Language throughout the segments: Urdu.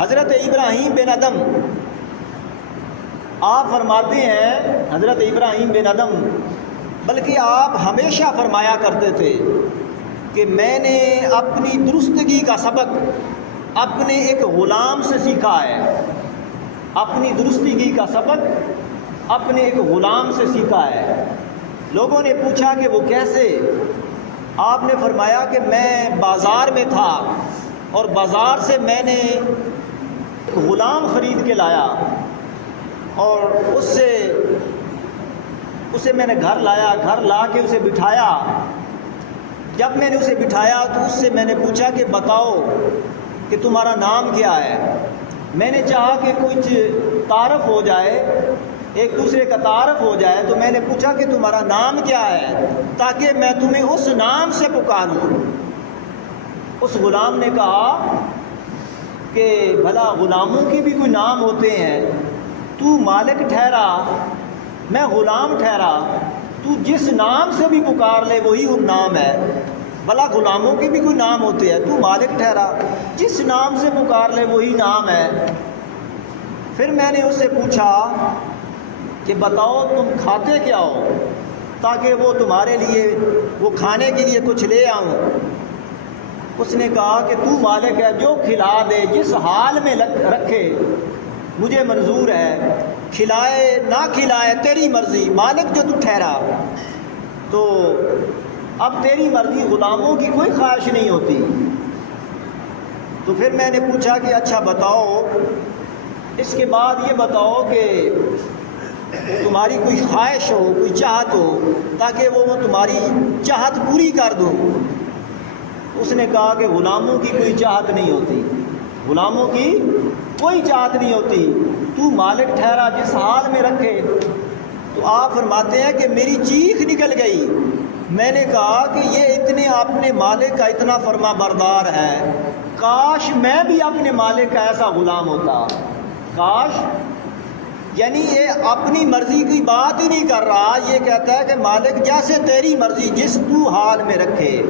حضرت ابراہیم بن ادم آپ فرماتے ہیں، حضرت ابراہیم بن ادم بلکہ آپ ہمیشہ فرمایا کرتے تھے کہ میں نے اپنی درستگی کا سبق اپنے ایک غلام سے سیکھا ہے، اپنی درستگی کا سبق اپنے ایک غلام سے سیکھا ہے۔ لوگوں نے پوچھا کہ وہ کیسے؟ آپ نے فرمایا کہ میں بازار میں تھا اور بازار سے میں نے غلام خرید کے لایا اور اسے میں نے گھر لایا، گھر لا کے اسے بٹھایا۔ جب میں نے اسے بٹھایا تو اس سے میں نے پوچھا کہ بتاؤ کہ تمہارا نام کیا ہے۔ میں نے چاہا کہ کچھ تعارف ہو جائے، ایک دوسرے کا تعارف ہو جائے، تو میں نے پوچھا کہ تمہارا نام کیا ہے تاکہ میں تمہیں اس نام سے پکاروں۔ اس غلام نے کہا کہ بھلا غلاموں کے بھی کوئی نام ہوتے ہیں، تو مالک ٹھہرا، میں غلام ٹھہرا، تو جس نام سے بھی پکار لے وہی ان نام ہے۔ بھلا غلاموں کے بھی کوئی نام ہوتے ہیں، تو مالک ٹھہرا، جس نام سے پکار لے وہی نام ہے۔ پھر میں نے اس سے پوچھا کہ بتاؤ تم کھاتے کیا ہو تاکہ وہ تمہارے لیے وہ کھانے کے لیے کچھ لے آؤں۔ اس نے کہا کہ تو مالک ہے، جو کھلا دے، جس حال میں رکھے مجھے منظور ہے، کھلائے نہ کھلائے تیری مرضی، مالک جو تو ٹھہرا۔ تو اب تیری مرضی، غلاموں کی کوئی خواہش نہیں ہوتی۔ تو پھر میں نے پوچھا کہ اچھا بتاؤ، اس کے بعد یہ بتاؤ کہ تمہاری کوئی خواہش ہو، کوئی چاہت ہو تاکہ وہ تمہاری چاہت پوری کر دوں۔ اس نے کہا کہ غلاموں کی کوئی چاہت نہیں ہوتی، غلاموں کی کوئی چاہت نہیں ہوتی، تو مالک ٹھہرا، جس حال میں رکھے۔ تو آپ فرماتے ہیں کہ میری چیخ نکل گئی۔ میں نے کہا کہ یہ اتنے اپنے مالک کا اتنا فرما بردار ہے، کاش میں بھی اپنے مالک کا ایسا غلام ہوتا، کاش۔ یعنی یہ اپنی مرضی کی بات ہی نہیں کر رہا، یہ کہتا ہے کہ مالک جیسے تیری مرضی، جس تو حال میں رکھے،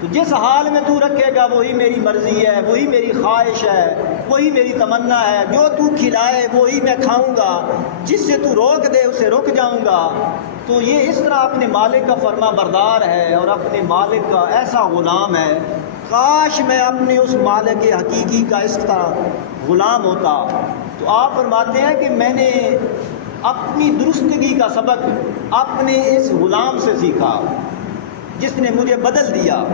تو جس حال میں تو رکھے گا وہی میری مرضی ہے، وہی میری خواہش ہے، وہی میری تمنا ہے۔ جو تو کھلائے وہی میں کھاؤں گا، جس سے تو روک دے اسے رک جاؤں گا۔ تو یہ اس طرح اپنے مالک کا فرما بردار ہے اور اپنے مالک کا ایسا غلام ہے۔ کاش میں اپنے اس مالک حقیقی کا اس طرح غلام ہوتا۔ تو آپ فرماتے ہیں کہ میں نے اپنی درستگی کا سبق اپنے اس غلام سے سیکھا جس نے مجھے بدل دیا۔